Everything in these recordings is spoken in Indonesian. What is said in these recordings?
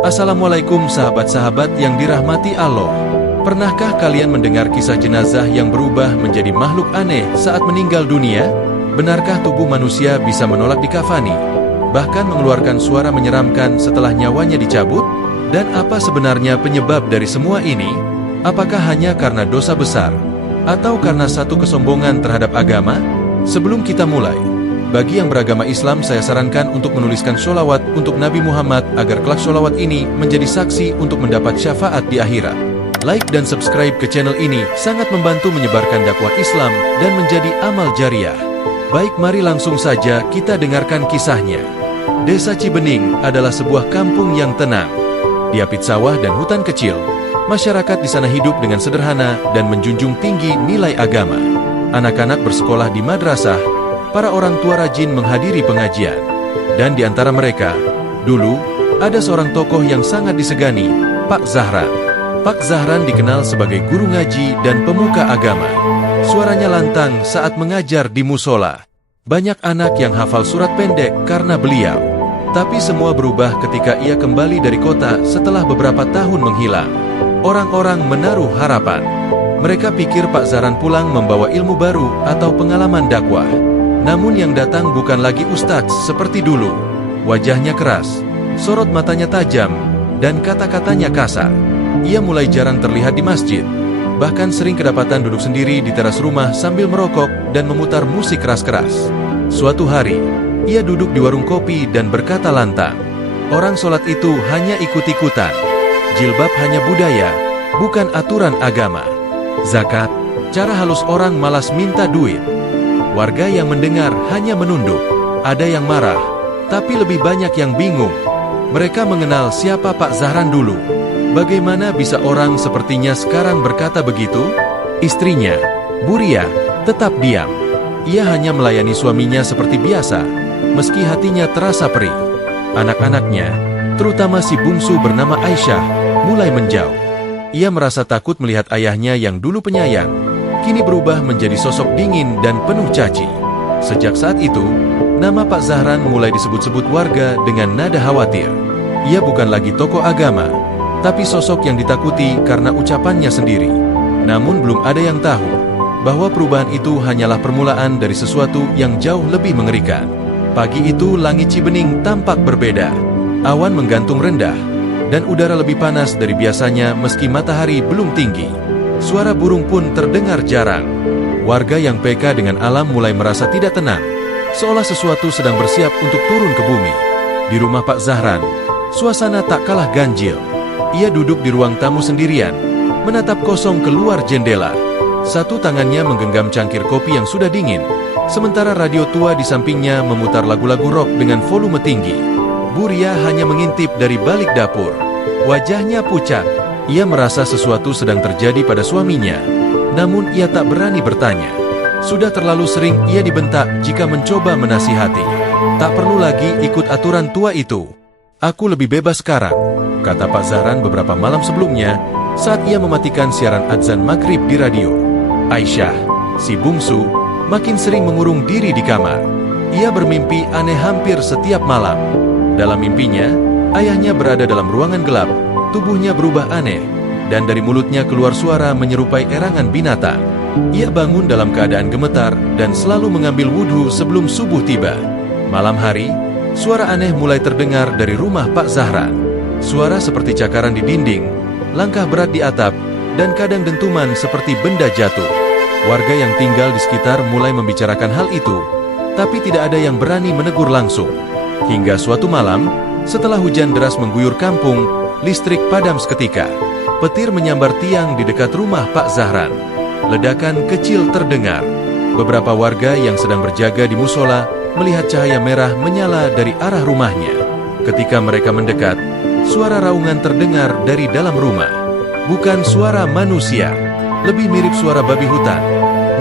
Assalamualaikum sahabat-sahabat yang dirahmati Allah. Pernahkah kalian mendengar kisah jenazah yang berubah menjadi makhluk aneh saat meninggal dunia? Benarkah tubuh manusia bisa menolak dikafani, bahkan mengeluarkan suara menyeramkan setelah nyawanya dicabut? Dan apa sebenarnya penyebab dari semua ini? Apakah hanya karena dosa besar? Atau karena satu kesombongan terhadap agama? Sebelum kita mulai, bagi yang beragama Islam, saya sarankan untuk menuliskan sholawat untuk Nabi Muhammad agar kelak sholawat ini menjadi saksi untuk mendapat syafaat di akhirat. Like dan subscribe ke channel ini sangat membantu menyebarkan dakwah Islam dan menjadi amal jariah. Baik, mari langsung saja kita dengarkan kisahnya. Desa Cibening adalah sebuah kampung yang tenang. Diapit sawah dan hutan kecil, masyarakat di sana hidup dengan sederhana dan menjunjung tinggi nilai agama. Anak-anak bersekolah di madrasah, para orang tua rajin menghadiri pengajian. Dan di antara mereka, dulu, ada seorang tokoh yang sangat disegani, Pak Zahran. Pak Zahran dikenal sebagai guru ngaji dan pemuka agama. Suaranya lantang saat mengajar di musola. Banyak anak yang hafal surat pendek karena beliau. Tapi semua berubah ketika ia kembali dari kota setelah beberapa tahun menghilang. Orang-orang menaruh harapan. Mereka pikir Pak Zahran pulang membawa ilmu baru atau pengalaman dakwah. Namun yang datang bukan lagi ustadz seperti dulu. Wajahnya keras, sorot matanya tajam, dan kata-katanya kasar. Ia mulai jarang terlihat di masjid. Bahkan sering kedapatan duduk sendiri di teras rumah sambil merokok dan memutar musik keras-keras. Suatu hari, ia duduk di warung kopi dan berkata lantang, "Orang sholat itu hanya ikut-ikutan. Jilbab hanya budaya, bukan aturan agama. Zakat, cara halus orang malas minta duit." Warga yang mendengar hanya menunduk. Ada yang marah, tapi lebih banyak yang bingung. Mereka mengenal siapa Pak Zahran dulu. Bagaimana bisa orang sepertinya sekarang berkata begitu? Istrinya, Buria, tetap diam. Ia hanya melayani suaminya seperti biasa, meski hatinya terasa perih. Anak-anaknya, terutama si bungsu bernama Aisyah, mulai menjauh. Ia merasa takut melihat ayahnya yang dulu penyayang, kini berubah menjadi sosok dingin dan penuh caci. Sejak saat itu, nama Pak Zahran mulai disebut-sebut warga dengan nada khawatir. Ia bukan lagi tokoh agama, tapi sosok yang ditakuti karena ucapannya sendiri. Namun belum ada yang tahu bahwa perubahan itu hanyalah permulaan dari sesuatu yang jauh lebih mengerikan. Pagi itu langit Cibening tampak berbeda. Awan menggantung rendah, dan udara lebih panas dari biasanya meski matahari belum tinggi. Suara burung pun terdengar jarang. Warga yang peka dengan alam mulai merasa tidak tenang, seolah sesuatu sedang bersiap untuk turun ke bumi. Di rumah Pak Zahran, suasana tak kalah ganjil. Ia duduk di ruang tamu sendirian, menatap kosong keluar jendela. Satu tangannya menggenggam cangkir kopi yang sudah dingin, sementara radio tua di sampingnya memutar lagu-lagu rock dengan volume tinggi. Buria hanya mengintip dari balik dapur. Wajahnya pucat. Ia merasa sesuatu sedang terjadi pada suaminya. Namun ia tak berani bertanya. Sudah terlalu sering ia dibentak jika mencoba menasihati. Tak perlu lagi ikut aturan tua itu. "Aku lebih bebas sekarang," kata Pak Zahran beberapa malam sebelumnya saat ia mematikan siaran adzan maghrib di radio. Aisyah, si bungsu, makin sering mengurung diri di kamar. Ia bermimpi aneh hampir setiap malam. Dalam mimpinya, ayahnya berada dalam ruangan gelap, tubuhnya berubah aneh, dan dari mulutnya keluar suara menyerupai erangan binatang. Ia bangun dalam keadaan gemetar dan selalu mengambil wudhu sebelum subuh tiba. Malam hari, suara aneh mulai terdengar dari rumah Pak Zahran. Suara seperti cakaran di dinding, langkah berat di atap, dan kadang dentuman seperti benda jatuh. Warga yang tinggal di sekitar mulai membicarakan hal itu, tapi tidak ada yang berani menegur langsung. Hingga suatu malam, setelah hujan deras mengguyur kampung, listrik padam seketika. Petir menyambar tiang di dekat rumah Pak Zahran. Ledakan kecil terdengar. Beberapa warga yang sedang berjaga di musola melihat cahaya merah menyala dari arah rumahnya. Ketika mereka mendekat, suara raungan terdengar dari dalam rumah. Bukan suara manusia, lebih mirip suara babi hutan,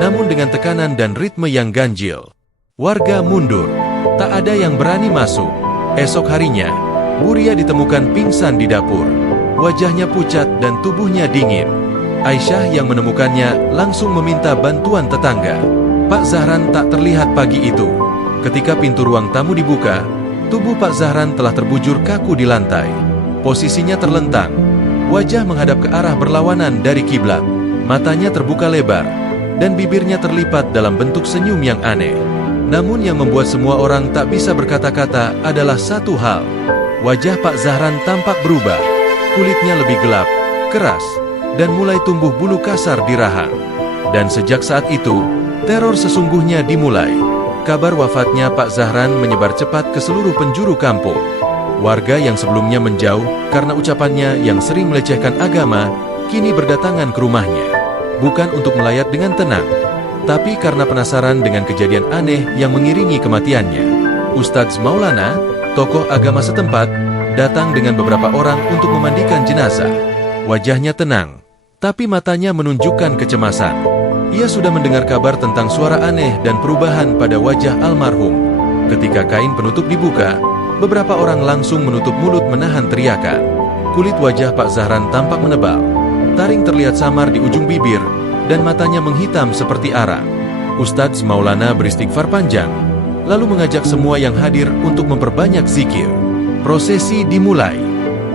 namun dengan tekanan dan ritme yang ganjil. Warga mundur, tak ada yang berani masuk. Esok harinya, Buria ditemukan pingsan di dapur. Wajahnya pucat dan tubuhnya dingin. Aisyah yang menemukannya langsung meminta bantuan tetangga. Pak Zahran tak terlihat pagi itu. Ketika pintu ruang tamu dibuka, tubuh Pak Zahran telah terbujur kaku di lantai. Posisinya terlentang, wajah menghadap ke arah berlawanan dari kiblat. Matanya terbuka lebar, dan bibirnya terlipat dalam bentuk senyum yang aneh. Namun yang membuat semua orang tak bisa berkata-kata adalah satu hal. Wajah Pak Zahran tampak berubah. Kulitnya lebih gelap, keras, dan mulai tumbuh bulu kasar di rahang. Dan sejak saat itu, teror sesungguhnya dimulai. Kabar wafatnya Pak Zahran menyebar cepat ke seluruh penjuru kampung. Warga yang sebelumnya menjauh karena ucapannya yang sering melecehkan agama, kini berdatangan ke rumahnya. Bukan untuk melayat dengan tenang, tapi karena penasaran dengan kejadian aneh yang mengiringi kematiannya. Ustadz Maulana, tokoh agama setempat, datang dengan beberapa orang untuk memandikan jenazah. Wajahnya tenang, tapi matanya menunjukkan kecemasan. Ia sudah mendengar kabar tentang suara aneh dan perubahan pada wajah almarhum. Ketika kain penutup dibuka, beberapa orang langsung menutup mulut menahan teriakan. Kulit wajah Pak Zahran tampak menebal. Taring terlihat samar di ujung bibir, dan matanya menghitam seperti arang. Ustadz Maulana beristighfar panjang, lalu mengajak semua yang hadir untuk memperbanyak zikir. Prosesi dimulai.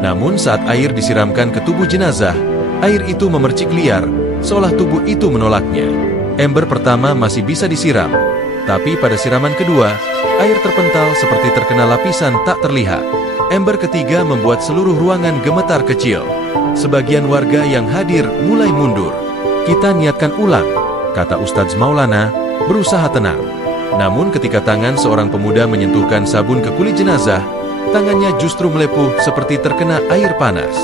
Namun saat air disiramkan ke tubuh jenazah, air itu memercik liar, seolah tubuh itu menolaknya. Ember pertama masih bisa disiram, tapi pada siraman kedua, air terpental seperti terkena lapisan tak terlihat. Ember ketiga membuat seluruh ruangan gemetar kecil. Sebagian warga yang hadir mulai mundur. Kita niatkan ulang, kata Ustadz Maulana, berusaha tenang. Namun ketika tangan seorang pemuda menyentuhkan sabun ke kulit jenazah, tangannya justru melepuh seperti terkena air panas.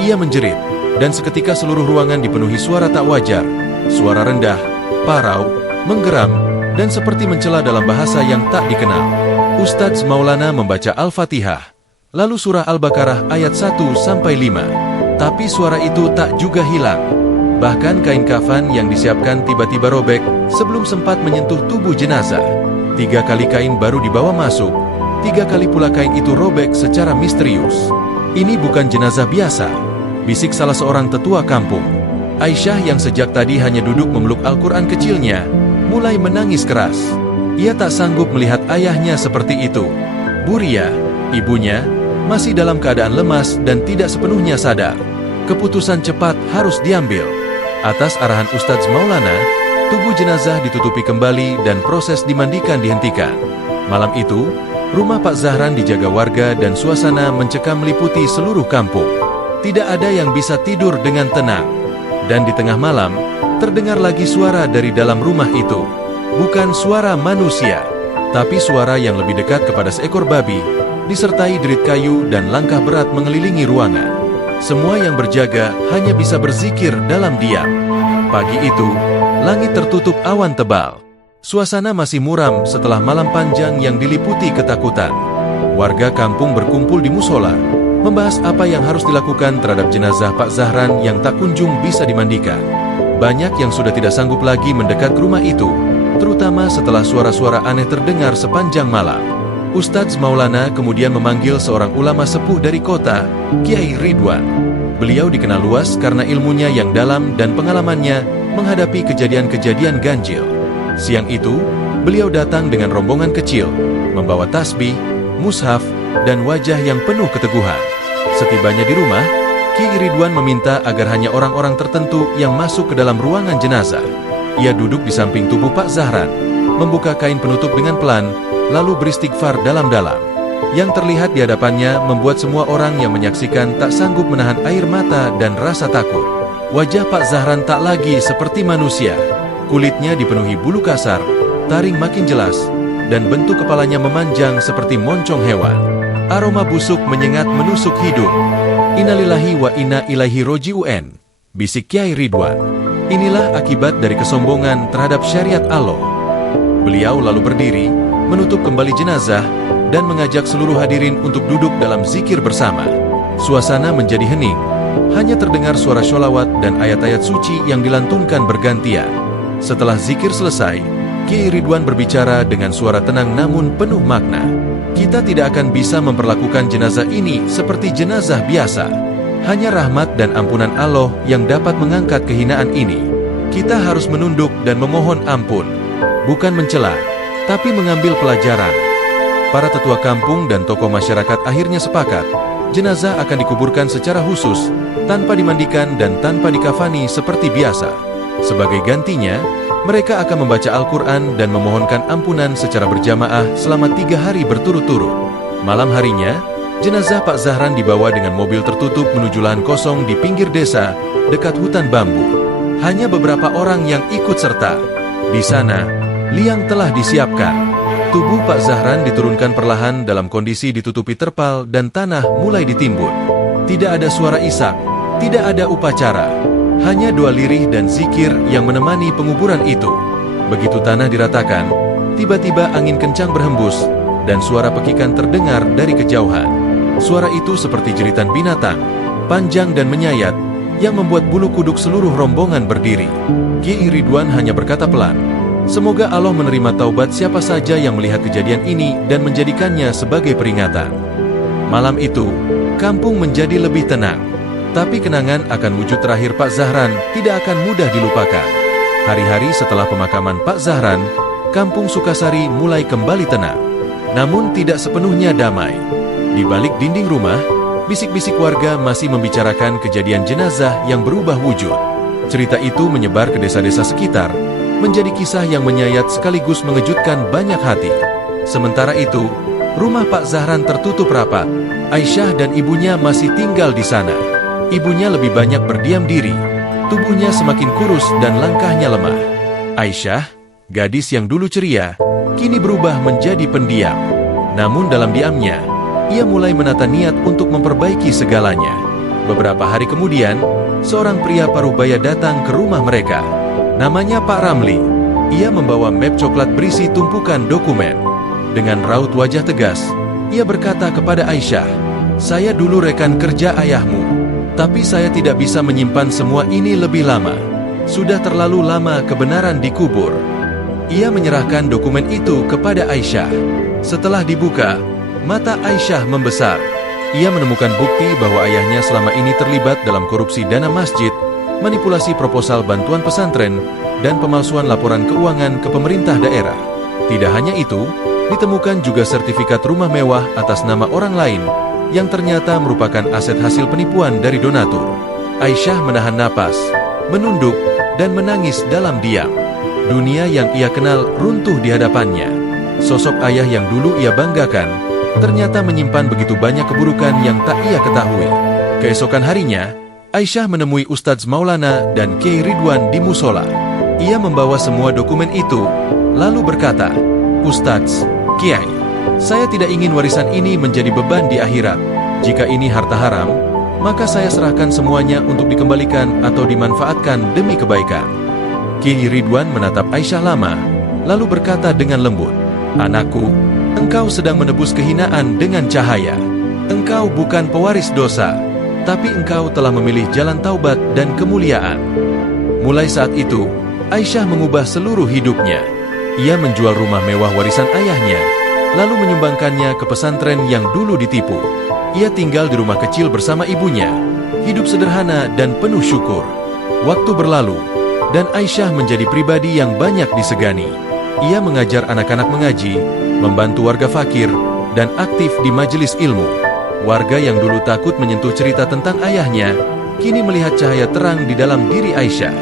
Ia menjerit, dan seketika seluruh ruangan dipenuhi suara tak wajar. Suara rendah, parau, menggeram, dan seperti mencela dalam bahasa yang tak dikenal. Ustadz Maulana membaca Al-Fatihah, lalu surah Al-Baqarah ayat 1-5. Tapi suara itu tak juga hilang. Bahkan kain kafan yang disiapkan tiba-tiba robek sebelum sempat menyentuh tubuh jenazah. 3 kali kain baru dibawa masuk, 3 kali pula kain itu robek secara misterius. Ini bukan jenazah biasa, bisik salah seorang tetua kampung. Aisyah yang sejak tadi hanya duduk memeluk Al-Quran kecilnya, mulai menangis keras. Ia tak sanggup melihat ayahnya seperti itu. Buria, ibunya, masih dalam keadaan lemas dan tidak sepenuhnya sadar. Keputusan cepat harus diambil. Atas arahan Ustadz Maulana, tubuh jenazah ditutupi kembali dan proses dimandikan dihentikan. Malam itu, rumah Pak Zahran dijaga warga dan suasana mencekam meliputi seluruh kampung. Tidak ada yang bisa tidur dengan tenang. Dan di tengah malam, terdengar lagi suara dari dalam rumah itu. Bukan suara manusia, tapi suara yang lebih dekat kepada seekor babi, disertai derit kayu dan langkah berat mengelilingi ruangan. Semua yang berjaga hanya bisa berzikir dalam diam. Pagi itu, langit tertutup awan tebal. Suasana masih muram setelah malam panjang yang diliputi ketakutan. Warga kampung berkumpul di musola, membahas apa yang harus dilakukan terhadap jenazah Pak Zahran yang tak kunjung bisa dimandikan. Banyak yang sudah tidak sanggup lagi mendekat ke rumah itu, terutama setelah suara-suara aneh terdengar sepanjang malam. Ustadz Maulana kemudian memanggil seorang ulama sepuh dari kota, Kiai Ridwan. Beliau dikenal luas karena ilmunya yang dalam dan pengalamannya menghadapi kejadian-kejadian ganjil. Siang itu, beliau datang dengan rombongan kecil, membawa tasbih, mushaf, dan wajah yang penuh keteguhan. Setibanya di rumah, Kiai Ridwan meminta agar hanya orang-orang tertentu yang masuk ke dalam ruangan jenazah. Ia duduk di samping tubuh Pak Zahran, membuka kain penutup dengan pelan, lalu beristighfar dalam-dalam. Yang terlihat di hadapannya membuat semua orang yang menyaksikan tak sanggup menahan air mata dan rasa takut. Wajah Pak Zahran tak lagi seperti manusia. Kulitnya dipenuhi bulu kasar, taring makin jelas, dan bentuk kepalanya memanjang seperti moncong hewan. Aroma busuk menyengat menusuk hidung. Innalillahi wa inna ilaihi roji'un, bisik Kiai Ridwan. Inilah akibat dari kesombongan terhadap syariat Allah. Beliau lalu berdiri, menutup kembali jenazah, dan mengajak seluruh hadirin untuk duduk dalam zikir bersama. Suasana menjadi hening, hanya terdengar suara sholawat dan ayat-ayat suci yang dilantunkan bergantian. Setelah zikir selesai, Kiai Ridwan berbicara dengan suara tenang namun penuh makna. Kita tidak akan bisa memperlakukan jenazah ini seperti jenazah biasa. Hanya rahmat dan ampunan Allah yang dapat mengangkat kehinaan ini. Kita harus menunduk dan memohon ampun, bukan mencela, tapi mengambil pelajaran. Para tetua kampung dan tokoh masyarakat akhirnya sepakat jenazah akan dikuburkan secara khusus, tanpa dimandikan dan tanpa dikafani seperti biasa. Sebagai gantinya, mereka akan membaca Al-Quran dan memohonkan ampunan secara berjamaah selama 3 hari berturut-turut. Malam harinya, jenazah Pak Zahran dibawa dengan mobil tertutup menuju lahan kosong di pinggir desa, dekat hutan bambu. Hanya beberapa orang yang ikut serta. Di sana, liang telah disiapkan. Tubuh Pak Zahran diturunkan perlahan dalam kondisi ditutupi terpal dan tanah mulai ditimbun. Tidak ada suara isak, tidak ada upacara. Hanya doa lirih dan zikir yang menemani penguburan itu. Begitu tanah diratakan, tiba-tiba angin kencang berhembus, dan suara pekikan terdengar dari kejauhan. Suara itu seperti jeritan binatang, panjang dan menyayat, yang membuat bulu kuduk seluruh rombongan berdiri. Kiai Ridwan hanya berkata pelan, "Semoga Allah menerima taubat siapa saja yang melihat kejadian ini dan menjadikannya sebagai peringatan." Malam itu, kampung menjadi lebih tenang. Tapi kenangan akan wujud terakhir Pak Zahran tidak akan mudah dilupakan. Hari-hari setelah pemakaman Pak Zahran, kampung Sukasari mulai kembali tenang. Namun tidak sepenuhnya damai. Di balik dinding rumah, bisik-bisik warga masih membicarakan kejadian jenazah yang berubah wujud. Cerita itu menyebar ke desa-desa sekitar, menjadi kisah yang menyayat sekaligus mengejutkan banyak hati. Sementara itu, rumah Pak Zahran tertutup rapat. Aisyah dan ibunya masih tinggal di sana. Ibunya lebih banyak berdiam diri. Tubuhnya semakin kurus dan langkahnya lemah. Aisyah, gadis yang dulu ceria, kini berubah menjadi pendiam. Namun dalam diamnya, ia mulai menata niat untuk memperbaiki segalanya. Beberapa hari kemudian, seorang pria parubaya datang ke rumah mereka. Namanya Pak Ramli. Ia membawa map coklat berisi tumpukan dokumen. Dengan raut wajah tegas, ia berkata kepada Aisyah, "Saya dulu rekan kerja ayahmu. Tapi saya tidak bisa menyimpan semua ini lebih lama. Sudah terlalu lama kebenaran dikubur." Ia menyerahkan dokumen itu kepada Aisyah. Setelah dibuka, mata Aisyah membesar. Ia menemukan bukti bahwa ayahnya selama ini terlibat dalam korupsi dana masjid, manipulasi proposal bantuan pesantren, dan pemalsuan laporan keuangan ke pemerintah daerah. Tidak hanya itu, ditemukan juga sertifikat rumah mewah atas nama orang lain, yang ternyata merupakan aset hasil penipuan dari donatur. Aisyah menahan napas, menunduk, dan menangis dalam diam. Dunia yang ia kenal runtuh di hadapannya. Sosok ayah yang dulu ia banggakan, ternyata menyimpan begitu banyak keburukan yang tak ia ketahui. Keesokan harinya, Aisyah menemui Ustadz Maulana dan Kiai Ridwan di musola. Ia membawa semua dokumen itu, lalu berkata, "Ustadz, Kiai, saya tidak ingin warisan ini menjadi beban di akhirat. Jika ini harta haram, maka saya serahkan semuanya untuk dikembalikan atau dimanfaatkan demi kebaikan." Kiai Ridwan menatap Aisyah lama, lalu berkata dengan lembut, "Anakku, engkau sedang menebus kehinaan dengan cahaya. Engkau bukan pewaris dosa, tapi engkau telah memilih jalan taubat dan kemuliaan." Mulai saat itu, Aisyah mengubah seluruh hidupnya. Ia menjual rumah mewah warisan ayahnya, lalu menyumbangkannya ke pesantren yang dulu ditipu. Ia tinggal di rumah kecil bersama ibunya, hidup sederhana dan penuh syukur. Waktu berlalu, dan Aisyah menjadi pribadi yang banyak disegani. Ia mengajar anak-anak mengaji, membantu warga fakir, dan aktif di majelis ilmu. Warga yang dulu takut menyentuh cerita tentang ayahnya, kini melihat cahaya terang di dalam diri Aisyah.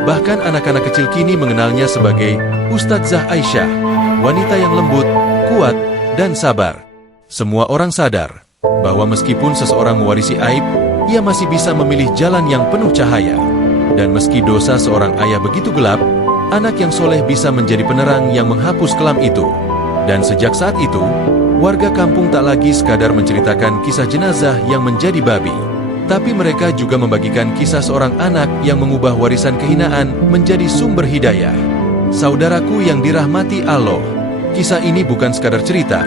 Bahkan anak-anak kecil kini mengenalnya sebagai Ustadzah Aisyah, wanita yang lembut, kuat, dan sabar. Semua orang sadar bahwa meskipun seseorang mewarisi aib, ia masih bisa memilih jalan yang penuh cahaya. Dan meski dosa seorang ayah begitu gelap, anak yang soleh bisa menjadi penerang yang menghapus kelam itu. Dan sejak saat itu, warga kampung tak lagi sekadar menceritakan kisah jenazah yang menjadi babi, tapi mereka juga membagikan kisah seorang anak yang mengubah warisan kehinaan menjadi sumber hidayah. Saudaraku yang dirahmati Allah, kisah ini bukan sekadar cerita,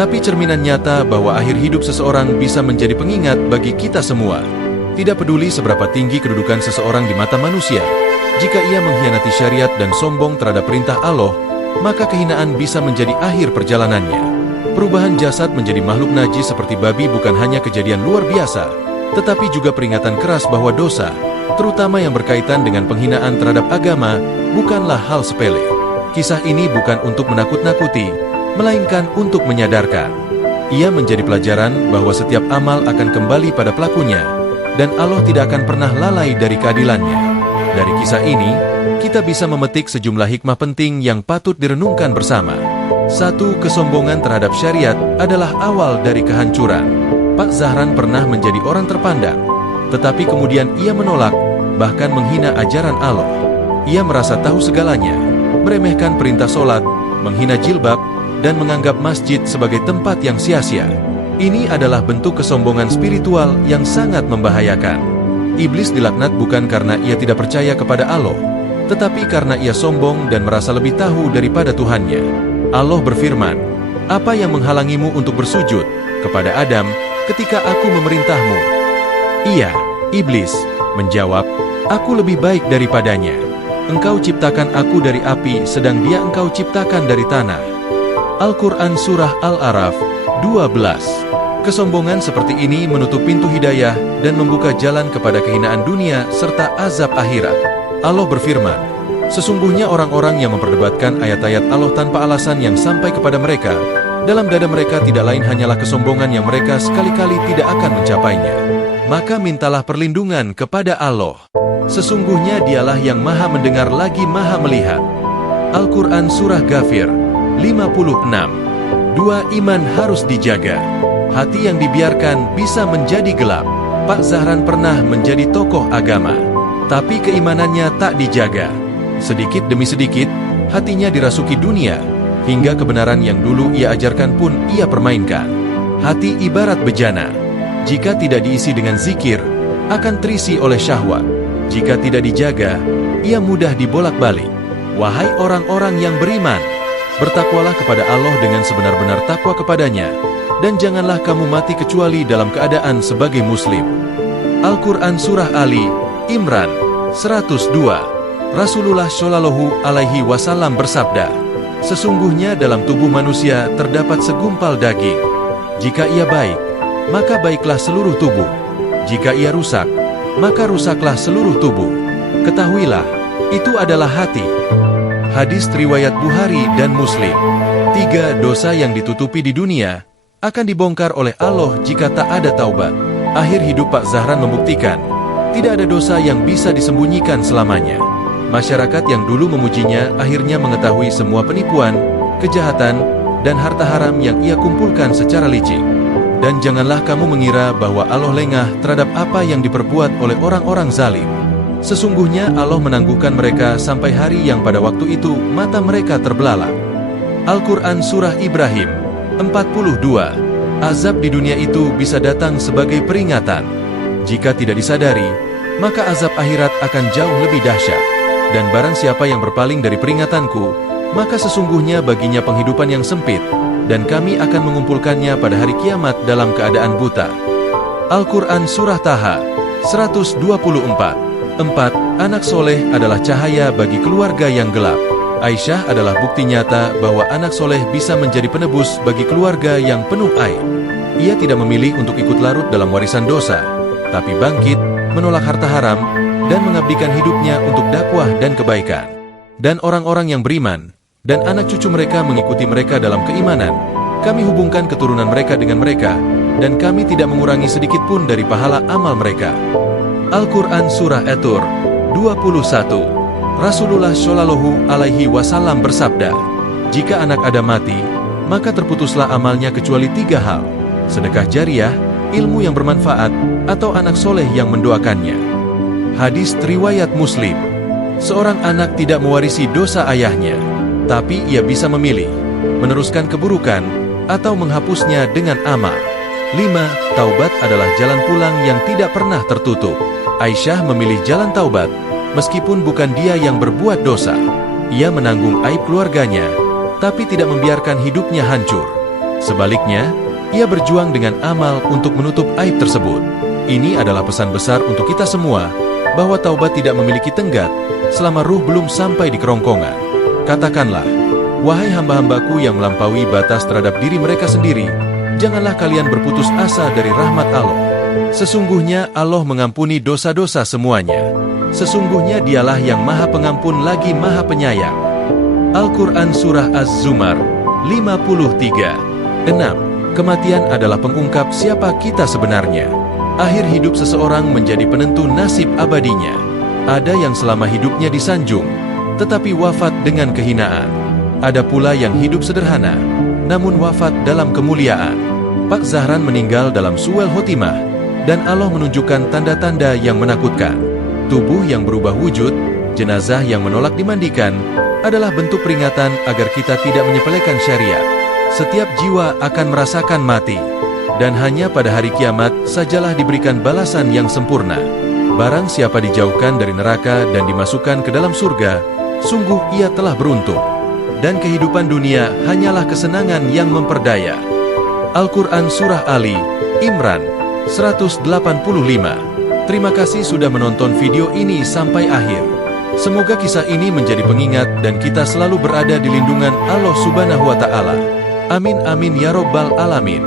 tapi cerminan nyata bahwa akhir hidup seseorang bisa menjadi pengingat bagi kita semua. Tidak peduli seberapa tinggi kedudukan seseorang di mata manusia, jika ia mengkhianati syariat dan sombong terhadap perintah Allah, maka kehinaan bisa menjadi akhir perjalanannya. Perubahan jasad menjadi makhluk najis seperti babi bukan hanya kejadian luar biasa, tetapi juga peringatan keras bahwa dosa, terutama yang berkaitan dengan penghinaan terhadap agama, bukanlah hal sepele. Kisah ini bukan untuk menakut-nakuti, melainkan untuk menyadarkan. Ia menjadi pelajaran bahwa setiap amal akan kembali pada pelakunya, dan Allah tidak akan pernah lalai dari keadilannya. Dari kisah ini, kita bisa memetik sejumlah hikmah penting yang patut direnungkan bersama. 1. Kesombongan terhadap syariat adalah awal dari kehancuran. Pak Zahran pernah menjadi orang terpandang, tetapi kemudian ia menolak, bahkan menghina ajaran Allah. Ia merasa tahu segalanya, meremehkan perintah sholat, menghina jilbab, dan menganggap masjid sebagai tempat yang sia-sia. Ini adalah bentuk kesombongan spiritual yang sangat membahayakan. Iblis dilaknat bukan karena ia tidak percaya kepada Allah, tetapi karena ia sombong dan merasa lebih tahu daripada Tuhannya. Allah berfirman, "Apa yang menghalangimu untuk bersujud kepada Adam ketika aku memerintahmu?" Ia, iblis, menjawab, "Aku lebih baik daripadanya. Engkau ciptakan aku dari api, sedang dia engkau ciptakan dari tanah." Al-Quran Surah Al-A'raf 12. Kesombongan seperti ini menutup pintu hidayah dan membuka jalan kepada kehinaan dunia serta azab akhirat. Allah berfirman, "Sesungguhnya orang-orang yang memperdebatkan ayat-ayat Allah tanpa alasan yang sampai kepada mereka, dalam dada mereka tidak lain hanyalah kesombongan yang mereka sekali-kali tidak akan mencapainya. Maka mintalah perlindungan kepada Allah. Sesungguhnya dialah yang maha mendengar lagi maha melihat." Al-Quran Surah Ghafir 56. 2. Iman harus dijaga. Hati yang dibiarkan bisa menjadi gelap. Pak Zahran pernah menjadi tokoh agama, tapi keimanannya tak dijaga. Sedikit demi sedikit, hatinya dirasuki dunia, hingga kebenaran yang dulu ia ajarkan pun ia permainkan. Hati ibarat bejana. Jika tidak diisi dengan zikir, akan terisi oleh syahwat. Jika tidak dijaga, ia mudah dibolak-balik. Wahai orang-orang yang beriman, bertakwalah kepada Allah dengan sebenar-benar takwa kepadanya, dan janganlah kamu mati kecuali dalam keadaan sebagai muslim. Al-Quran Surah Ali Imran 102. Rasulullah Shallallahu Alaihi Wasallam bersabda, "Sesungguhnya dalam tubuh manusia terdapat segumpal daging. Jika ia baik, maka baiklah seluruh tubuh. Jika ia rusak, maka rusaklah seluruh tubuh. Ketahuilah, itu adalah hati." Hadis riwayat Bukhari dan Muslim. 3. Dosa yang ditutupi di dunia akan dibongkar oleh Allah jika tak ada taubat. Akhir hidup Pak Zahran membuktikan, tidak ada dosa yang bisa disembunyikan selamanya. Masyarakat yang dulu memujinya akhirnya mengetahui semua penipuan, kejahatan, dan harta haram yang ia kumpulkan secara licik. Dan janganlah kamu mengira bahwa Allah lengah terhadap apa yang diperbuat oleh orang-orang zalim. Sesungguhnya Allah menangguhkan mereka sampai hari yang pada waktu itu mata mereka terbelalak. Al-Quran Surah Ibrahim 42. Azab di dunia itu bisa datang sebagai peringatan. Jika tidak disadari, maka azab akhirat akan jauh lebih dahsyat. Dan barang siapa yang berpaling dari peringatanku, maka sesungguhnya baginya penghidupan yang sempit, dan kami akan mengumpulkannya pada hari kiamat dalam keadaan buta. Al-Quran Surah Taha 124. 4. Anak soleh adalah cahaya bagi keluarga yang gelap. Aisyah adalah bukti nyata bahwa anak soleh bisa menjadi penebus bagi keluarga yang penuh aib. Ia tidak memilih untuk ikut larut dalam warisan dosa, tapi bangkit, menolak harta haram, dan mengabdikan hidupnya untuk dakwah dan kebaikan. Dan orang-orang yang beriman, dan anak cucu mereka mengikuti mereka dalam keimanan, kami hubungkan keturunan mereka dengan mereka, dan kami tidak mengurangi sedikit pun dari pahala amal mereka. Al-Quran Surah At-Tur 21. Rasulullah Shallallahu Alaihi Wasallam bersabda, "Jika anak Adam mati, maka terputuslah amalnya kecuali 3 hal: sedekah jariah, ilmu yang bermanfaat, atau anak soleh yang mendoakannya." Hadis riwayat Muslim. Seorang anak tidak mewarisi dosa ayahnya, tapi ia bisa memilih meneruskan keburukan atau menghapusnya dengan amal. 5. Taubat adalah jalan pulang yang tidak pernah tertutup. Aisyah memilih jalan taubat, meskipun bukan dia yang berbuat dosa. Ia menanggung aib keluarganya, tapi tidak membiarkan hidupnya hancur. Sebaliknya, ia berjuang dengan amal untuk menutup aib tersebut. Ini adalah pesan besar untuk kita semua, bahwa taubat tidak memiliki tenggat, selama ruh belum sampai di kerongkongan. Katakanlah, "Wahai hamba-hambaku yang melampaui batas terhadap diri mereka sendiri, janganlah kalian berputus asa dari rahmat Allah. Sesungguhnya Allah mengampuni dosa-dosa semuanya. Sesungguhnya dialah yang maha pengampun lagi maha penyayang." Al-Quran Surah Az-Zumar 53. 6. Kematian adalah pengungkap siapa kita sebenarnya. Akhir hidup seseorang menjadi penentu nasib abadinya. Ada yang selama hidupnya disanjung, tetapi wafat dengan kehinaan. Ada pula yang hidup sederhana, namun wafat dalam kemuliaan. Pak Zahran meninggal dalam su'ul khotimah, dan Allah menunjukkan tanda-tanda yang menakutkan. Tubuh yang berubah wujud, jenazah yang menolak dimandikan, adalah bentuk peringatan agar kita tidak menyepelekan syariat. Setiap jiwa akan merasakan mati, dan hanya pada hari kiamat sajalah diberikan balasan yang sempurna. Barang siapa dijauhkan dari neraka dan dimasukkan ke dalam surga, sungguh ia telah beruntung. Dan kehidupan dunia hanyalah kesenangan yang memperdaya. Al-Quran Surah Ali, Imran 185. Terima kasih sudah menonton video ini sampai akhir. Semoga kisah ini menjadi pengingat dan kita selalu berada di lindungan Allah Subhanahu wa Ta'ala. Amin amin ya Rabbal Alamin.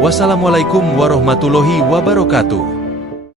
Wassalamualaikum warahmatullahi wabarakatuh.